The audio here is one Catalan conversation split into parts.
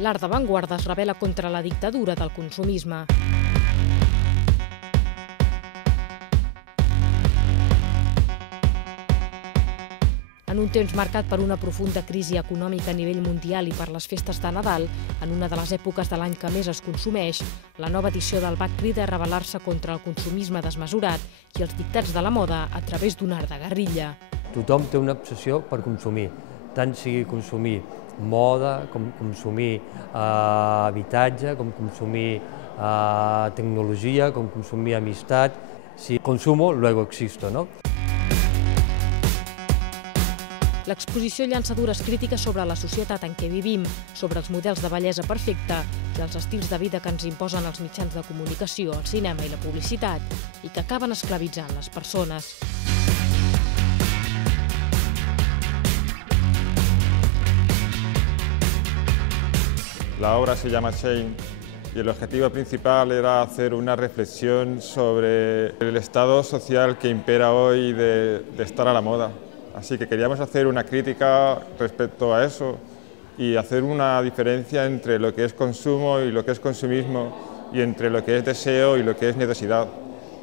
L'art d'avantguarda es rebel·la contra la dictadura del consumisme. En un temps marcat per una profunda crisi econòmica a nivell mundial i per les festes de Nadal, en una de les èpoques de l'any que més es consumeix, la nova edició del BAC crida a rebel·lar-se contra el consumisme desmesurat i els dictats de la moda a través d'un art de guerrilla. Tothom té una obsessió per consumir, tant sigui consumir moda, com consumir habitatge, com consumir tecnologia, com consumir amistat. Si consumo, luego existo, ¿no? L'exposició llança dures crítiques sobre la societat en què vivim, sobre els models de bellesa perfecta i els estils de vida que ens imposen els mitjans de comunicació, el cinema i la publicitat, i que acaben esclavitzant les persones. La obra se llama Shame y el objetivo principal era hacer una reflexión sobre el estado social que impera hoy de estar a la moda. Así que queríamos hacer una crítica respecto a eso y hacer una diferencia entre lo que es consumo y lo que es consumismo y entre lo que es deseo y lo que es necesidad.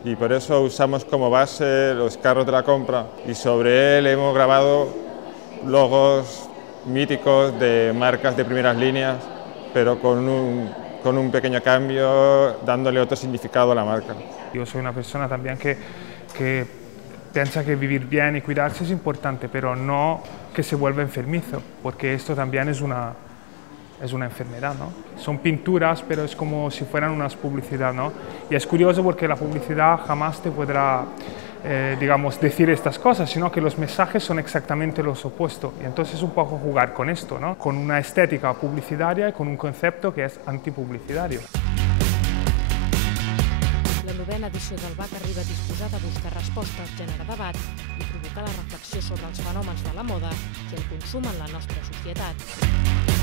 Y por eso usamos como base los carros de la compra y sobre él hemos grabado logos míticos de marcas de primeras líneas, pero con un pequeño cambio, dándole otro significado a la marca. Yo soy una persona también que piensa que vivir bien y cuidarse es importante, pero no que se vuelva enfermizo, porque esto también es una enfermedad, ¿no? Son pinturas, pero es como si fueran unas publicidad, ¿no? Y es curioso porque la publicidad jamás te podrá, digamos, decir estas cosas, sino que los mensajes son exactamente los opuestos. Y entonces es un poco jugar con esto, ¿no? Con una estética publicitaria y con un concepto que es antipublicitario. La novena edició del BAC arriba disposada a buscar respostes, generar debat i provocar la reflexió sobre els fenòmens de la moda i el consum en la nostra societat.